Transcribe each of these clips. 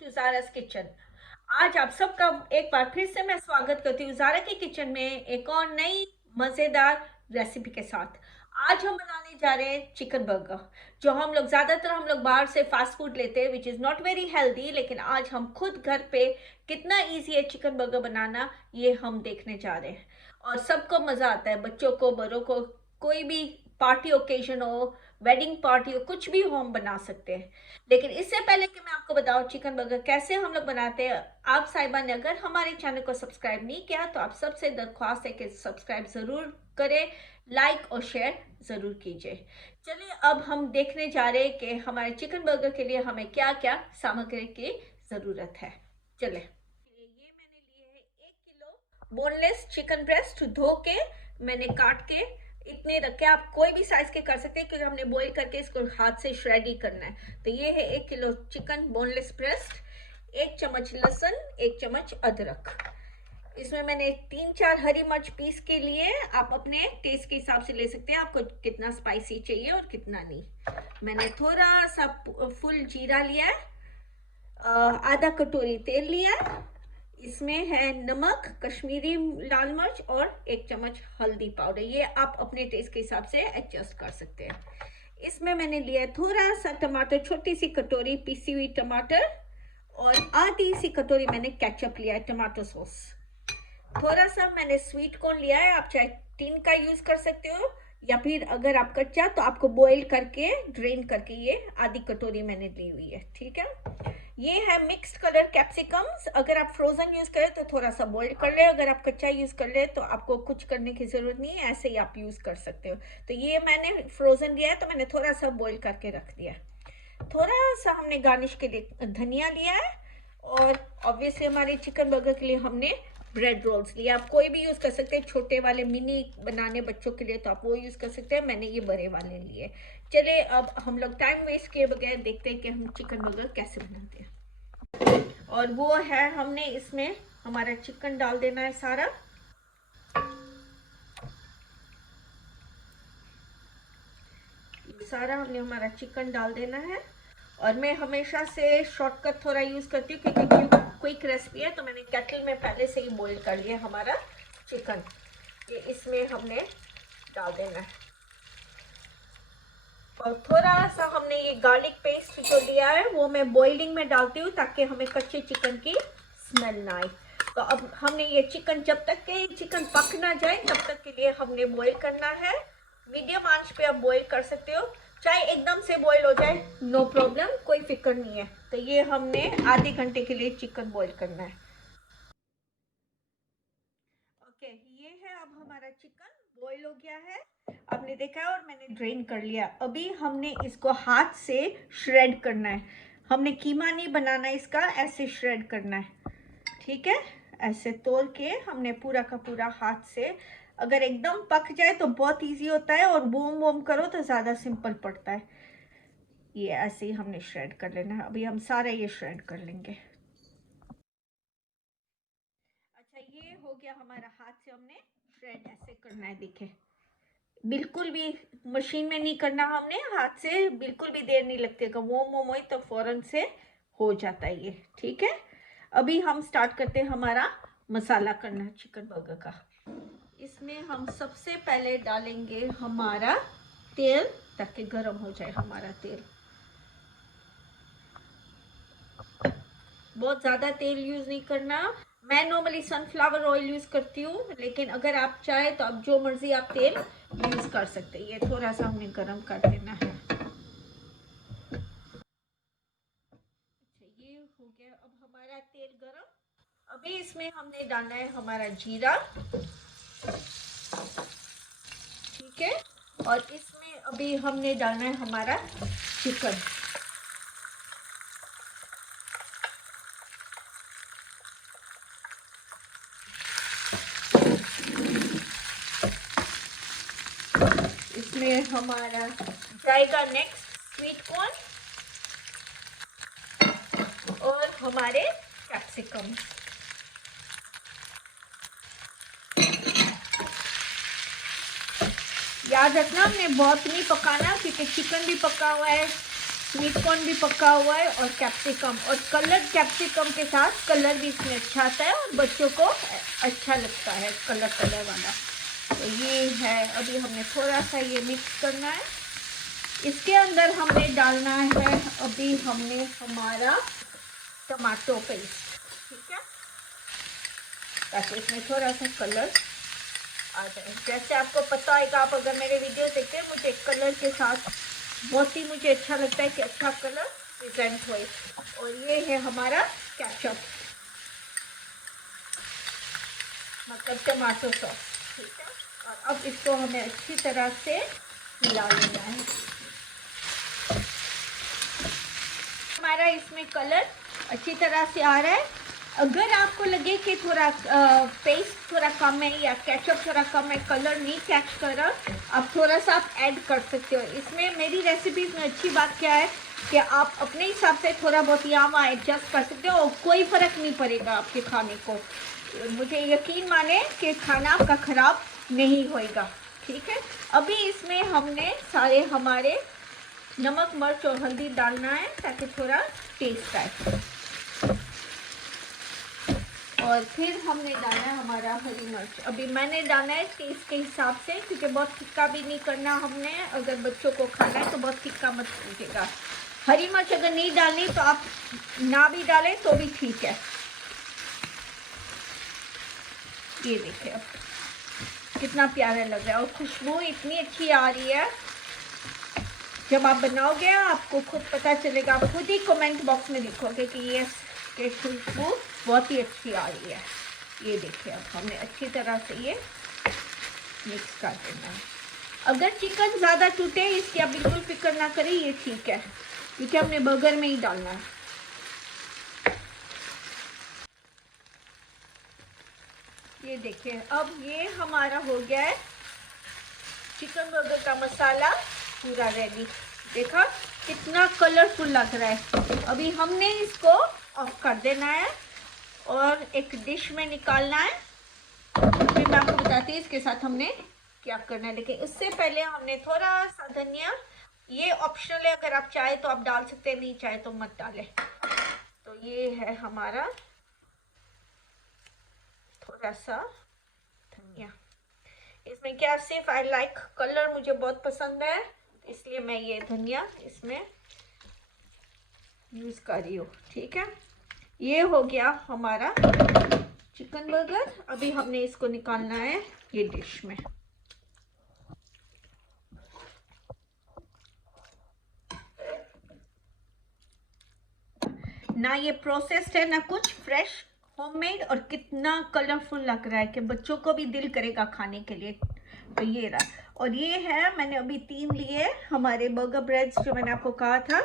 To ज़ारा's kitchen. आज आप सबका एक बार फिर से मैं स्वागत करती हूँ ज़ारा की किचन में एक और नई मज़ेदार रेसिपी के साथ। आज हम बनाने जा रहे हैं चिकन बर्गर, जो हम लोग बाहर से फास्ट फूड लेते हैं, which is not very healthy. लेकिन आज हम खुद घर पे कितना ईजी है चिकन बर्गर बनाना, ये हम देखने जा रहे हैं। और सबको मज़ा आता है, बच्चों को, बड़ों को, कोई भी पार्टी ओकेजन हो, वेडिंग पार्टी हो, कुछ भी हो हम बना सकते हैं। लेकिन इससे पहले कि मैं आपको बताऊं चिकन बर्गर कैसे हम लोग बनाते हैं, आप साहिबा ने अगर हमारे चैनल को सब्सक्राइब नहीं किया तो आप सबसे दरख्वास्त है कि सब्सक्राइब ज़रूर करें, लाइक और शेयर ज़रूर कीजिए। चलिए अब हम देखने जा रहे हैं कि हमारे चिकन बर्गर के लिए हमें क्या क्या सामग्री की ज़रूरत है। चले, ये मैंने लिए है 1 किलो बोनलेस चिकन ब्रेस्ट, धो के मैंने काट के इतने रखे। आप कोई भी साइज के कर सकते हैं क्योंकि हमने बॉईल करके इसको हाथ से श्रेड ही करना है। तो ये है 1 किलो चिकन बोनलेस ब्रेस्ट, 1 चम्मच लहसुन, 1 चम्मच अदरक। इसमें मैंने 3-4 हरी मिर्च पीस के लिए, आप अपने टेस्ट के हिसाब से ले सकते हैं, आपको कितना स्पाइसी चाहिए और कितना नहीं। मैंने थोड़ा सा फुल जीरा लिया है, आधा कटोरी तेल लिया है, इसमें है नमक, कश्मीरी लाल मिर्च और 1 चम्मच हल्दी पाउडर। ये आप अपने टेस्ट के हिसाब से एडजस्ट कर सकते हैं। इसमें मैंने लिया है थोड़ा सा टमाटर, छोटी सी कटोरी पीसी हुई टमाटर, और आधी सी कटोरी मैंने केचप लिया है, टमाटो सॉस। थोड़ा सा मैंने स्वीट कॉर्न लिया है, आप चाहे टीन का यूज कर सकते हो, या फिर अगर आप कच्चा तो आपको बॉईल करके ड्रेन करके, ये आधी कटोरी मैंने ली हुई है। ठीक है, ये है मिक्स्ड कलर कैप्सिकम्स। अगर आप फ्रोजन यूज करें तो थोड़ा सा बॉईल कर ले, अगर आप कच्चा यूज कर ले तो आपको कुछ करने की जरूरत नहीं है, ऐसे ही आप यूज कर सकते हो। तो ये मैंने फ्रोजन लिया है तो मैंने थोड़ा सा बॉईल करके रख दिया। थोड़ा सा हमने गार्निश के लिए धनिया लिया है, और ऑब्वियसली हमारे चिकन बर्गर के लिए हमने ब्रेड रोल्स लिए। आप कोई भी यूज कर सकते हैं, छोटे वाले मिनी बनाने बच्चों के लिए तो आप वो यूज कर सकते हैं, मैंने ये बड़े वाले लिए। चलिए अब हम लोग टाइम वेस्ट किए बगैर देखते हैं कि हम चिकन बर्गर कैसे बनाते हैं। और वो है, हमने इसमें हमारा चिकन डाल देना है सारा। सारा हमने हमारा चिकन डाल देना है। और मैं हमेशा से शॉर्टकट थोड़ा यूज करती हूँ क्योंकि क्विक रेसिपी है, तो मैंने केटल में पहले से ही बॉईल कर लिया हमारा चिकन। ये इसमें हमने डाल देना है। और थोड़ा सा हमने ये गार्लिक पेस्ट जो लिया है वो मैं बॉइलिंग में डालती हूँ ताकि हमें कच्चे चिकन की स्मेल ना आए। तो अब हमने ये चिकन, जब तक के चिकन पक ना जाए तब तक के लिए हमने बॉईल करना है। मीडियम आंच पे आप बॉईल कर सकते हो, चाहे एकदम से बॉईल हो जाए नो प्रॉब्लम, कोई फिक्र नहीं है। तो ये हमने आधे घंटे के लिए चिकन बॉईल करना है। ओके, ये है, अब हमारा चिकन बॉईल हो गया है, आपने देखा है, और मैंने ड्रेन कर लिया। अभी हमने इसको हाथ से श्रेड करना है, हमने कीमा नहीं बनाना इसका, ऐसे श्रेड करना है। ठीक है, ऐसे तोड़ के हमने पूरा का पूरा हाथ से। अगर एकदम पक जाए तो बहुत इजी होता है, और बूम बूम करो तो ज़्यादा सिंपल पड़ता है। ये ऐसे ही हमने श्रेड कर लेना है, अभी हम सारा ये श्रेड कर लेंगे। अच्छा, ये हो गया हमारा, हाथ से हमने श्रेड ऐसे करना है, देखे, बिल्कुल भी मशीन में नहीं करना, हमने हाथ से, बिल्कुल भी देर नहीं लगती है, वो मोमोई तो फौरन से हो जाता है ये। ठीक है, अभी हम स्टार्ट करते हैं हमारा मसाला करना चिकन बर्गर का। इसमें हम सबसे पहले डालेंगे हमारा तेल, ताकि गर्म हो जाए हमारा तेल। बहुत ज़्यादा तेल यूज़ नहीं करना, मैं नॉर्मली सनफ्लावर ऑयल यूज़ करती हूँ, लेकिन अगर आप चाहे तो आप जो मर्जी आप तेल यूज़ कर सकते हैं। ये थोड़ा सा हमने गर्म कर देना है। अच्छा, ये हो गया, अब हमारा तेल गर्म। अभी इसमें हमने डालना है हमारा जीरा। ठीक है, और इसमें अभी हमने डालना है हमारा चिकन। इसमें हमारा जाएगा नेक्स्ट स्वीट कॉर्न और हमारे कैप्सिकम। याद रखना हमने बहुत नहीं पकाना क्योंकि चिकन भी पका हुआ है, स्वीट कॉर्न भी पका हुआ है और कैप्सिकम, और कलर कैप्सिकम के साथ कलर भी इसमें अच्छा आता है और बच्चों को अच्छा लगता है कलर कलर वाला। तो ये है, अभी हमने थोड़ा सा ये मिक्स करना है। इसके अंदर हमने डालना है अभी हमने हमारा टमाटो पेस्ट, ठीक है, ताकि इसमें थोड़ा सा कलर आ जाए। जैसे आपको पता होगा, आप अगर मेरे वीडियो देखते हैं, मुझे कलर के साथ बहुत ही मुझे अच्छा लगता है कि अच्छा कलर प्रेजेंट होए। और ये है हमारा केचप, मतलब टमाटो सॉस, ठीक है। और अब इसको हमें अच्छी तरह से मिला लेना है। हमारा इसमें कलर अच्छी तरह से आ रहा है। अगर आपको लगे कि थोड़ा पेस्ट थोड़ा कम है या केचप थोड़ा कम है, कलर नहीं कैच कर रहा, आप थोड़ा सा आप ऐड कर सकते हो इसमें। मेरी रेसिपीज़ में अच्छी बात क्या है कि आप अपने हिसाब से थोड़ा बहुत यहाँ वहाँ एडजस्ट कर सकते हो और कोई फ़र्क नहीं पड़ेगा आपके खाने को। मुझे यकीन माने कि खाना आपका ख़राब नहीं होएगा, ठीक है। अभी इसमें हमने सारे हमारे नमक, मिर्च और हल्दी डालना है ताकि थोड़ा टेस्ट आए। और फिर हमने डालना है हमारा हरी मिर्च। अभी मैंने डालना है टेस्ट के हिसाब से, क्योंकि बहुत फिक्का भी नहीं करना हमने। अगर बच्चों को खाना है तो बहुत फिक्का मत कीजिएगा। हरी मिर्च अगर नहीं डालनी तो आप ना भी डालें तो भी ठीक है। ये देखिए अब कितना प्यारा लग रहा है और खुशबू इतनी अच्छी आ रही है। जब आप बनाओगे आपको खुद पता चलेगा, आप खुद ही कमेंट बॉक्स में लिखोगे कि ये खुशबू बहुत ही अच्छी आ रही है। ये देखिए अब हमने अच्छी तरह से ये मिक्स कर देना है। अगर चिकन ज़्यादा टूटे इसकी आप बिल्कुल फिक्र ना करें, ये ठीक है, क्योंकि हमने बर्गर में ही डालना है। ये देखिए अब ये हमारा हो गया है चिकन बर्गर का मसाला पूरा रेडी। देखा कितना कलरफुल लग रहा है। अभी हमने इसको ऑफ कर देना है और एक डिश में निकालना है। फिर मैं आपको बताती हूँ इसके साथ हमने क्या करना है, लेकिन उससे पहले हमने थोड़ा सा धनिया, ये ऑप्शनल है, अगर आप चाहे तो आप डाल सकते हैं, नहीं चाहे तो मत डालें। तो ये है हमारा थोड़ा सा धनिया। इसमें क्या, सिर्फ आई लाइक कलर मुझे बहुत पसंद है, इसलिए मैं ये धनिया इसमें यूज़ कर रही हूँ, ठीक है। ये हो गया हमारा चिकन बर्गर। अभी हमने इसको निकालना है ये डिश में। ना ये प्रोसेस्ड है ना कुछ, फ्रेश होममेड, और कितना कलरफुल लग रहा है कि बच्चों को भी दिल करेगा खाने के लिए। तो ये रहा, और ये है मैंने अभी 3 लिए हमारे बर्गर ब्रेड्स जो मैंने आपको कहा था।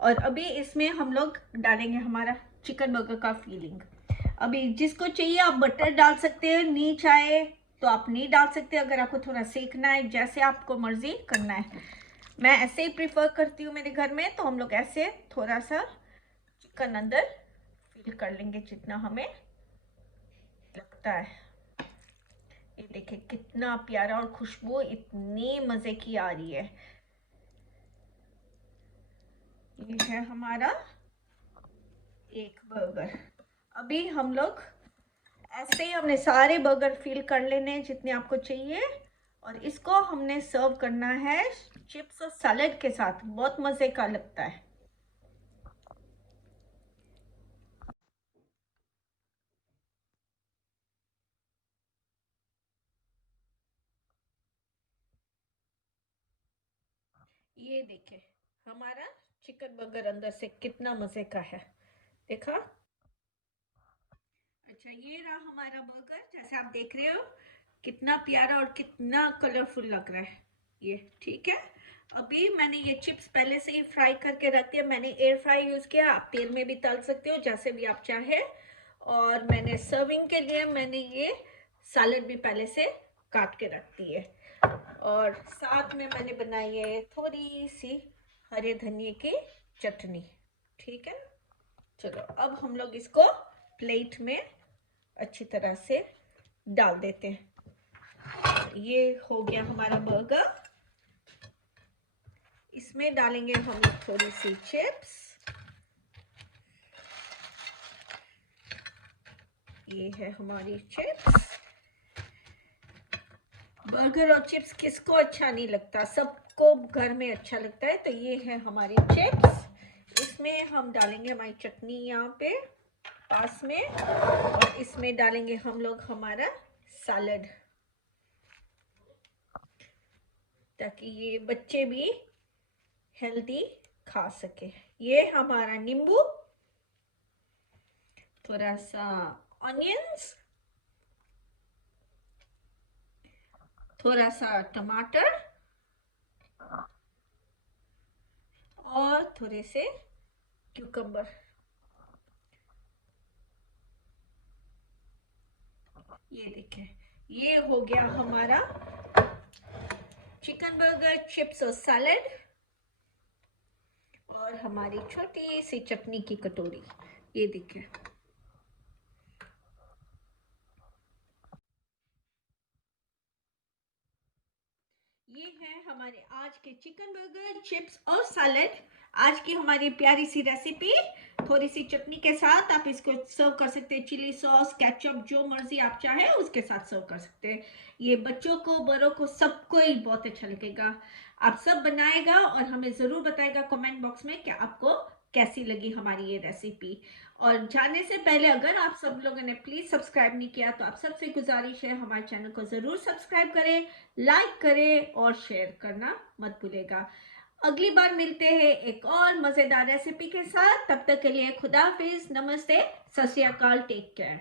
और अभी इसमें हम लोग डालेंगे हमारा चिकन बर्गर का फीलिंग। अभी जिसको चाहिए आप बटर डाल सकते हैं, नहीं चाहे तो आप नहीं डाल सकते। अगर आपको थोड़ा सेकना है, जैसे आपको मर्जी करना है। मैं ऐसे ही प्रीफर करती हूँ मेरे घर में, तो हम लोग ऐसे थोड़ा सा चिकन अंदर फिल कर लेंगे जितना हमें लगता है। ये देखिए कितना प्यारा, और खुशबू इतनी मज़े की आ रही है। ये है हमारा एक बर्गर। अभी हम लोग ऐसे ही हमने सारे बर्गर फिल कर लेने हैं जितने आपको चाहिए, और इसको हमने सर्व करना है चिप्स और सैलेड के साथ। बहुत मज़े का लगता है। ये देखिए हमारा चिकन बर्गर अंदर से कितना मज़े का है, देखा। अच्छा ये रहा हमारा बर्गर, जैसे आप देख रहे हो कितना प्यारा और कितना कलरफुल लग रहा है ये, ठीक है। अभी मैंने ये चिप्स पहले से ही फ्राई करके रख दिया। मैंने एयर फ्राई यूज़ किया, आप तेल में भी तल सकते हो जैसे भी आप चाहे। और मैंने सर्विंग के लिए मैंने ये सैलेड भी पहले से काट के रख दी है, और साथ में मैंने बनाई है थोड़ी सी हरे धनिए की चटनी, ठीक है। चलो अब हम लोग इसको प्लेट में अच्छी तरह से डाल देते हैं। ये हो गया हमारा बर्गर। इसमें डालेंगे हम थोड़ी सी चिप्स। ये है हमारी चिप्स। बर्गर और चिप्स किसको अच्छा नहीं लगता, सबको घर में अच्छा लगता है। तो ये है हमारी चिप्स। इसमें हम डालेंगे हमारी चटनी यहाँ पे पास में, और इसमें डालेंगे हम लोग हमारा सैलड, ताकि ये बच्चे भी हेल्दी खा सके। ये हमारा नींबू, थोड़ा सा ऑनियंस, थोड़ा सा टमाटर और थोड़े से क्यूकम्बर। ये देखिए, ये हो गया हमारा चिकन बर्गर, चिप्स और सैलड, और हमारी छोटी सी चटनी की कटोरी। ये देखिए, ये है हमारे आज के चिकन बर्गर, चिप्स और सैलड। आज की हमारी प्यारी सी रेसिपी थोड़ी सी चटनी के साथ आप इसको सर्व कर सकते हैं। चिली सॉस, केचप, जो मर्जी आप चाहे उसके साथ सर्व कर सकते हैं। ये बच्चों को, बड़ों को, सबको ही बहुत अच्छा लगेगा। आप सब बनाएगा और हमें ज़रूर बताएगा कमेंट बॉक्स में कि आपको कैसी लगी हमारी ये रेसिपी। और जाने से पहले अगर आप सब लोगों ने प्लीज़ सब्सक्राइब नहीं किया तो आप सबसे गुजारिश है हमारे चैनल को ज़रूर सब्सक्राइब करें, लाइक करें और शेयर करना मत भूलेगा। अगली बार मिलते हैं एक और मज़ेदार रेसिपी के साथ। तब तक के लिए खुदा हाफिज, नमस्ते, सत श्री अकाल, टेक केयर।